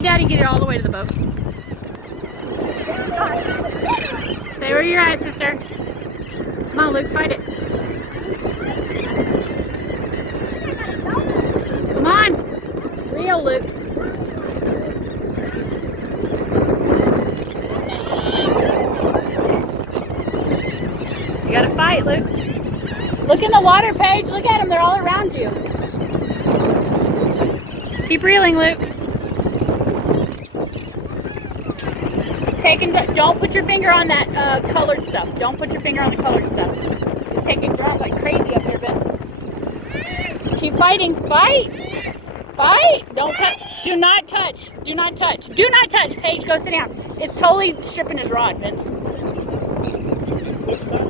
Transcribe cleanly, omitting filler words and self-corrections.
Daddy, get it all the way to the boat. Stay where you're at, sister. Come on, Luke, fight it. Come on. Real, Luke. You gotta fight, Luke. Look in the water, Paige. Look at them. They're all around you. Keep reeling, Luke. Don't put your finger on that colored stuff. Don't put your finger on the colored stuff. It's taking drop like crazy up here, Vince. Keep fighting. Fight. Fight. Don't touch. Do not touch. Do not touch. Do not touch. Paige, go sit down. It's totally stripping his rod, Vince. What's that?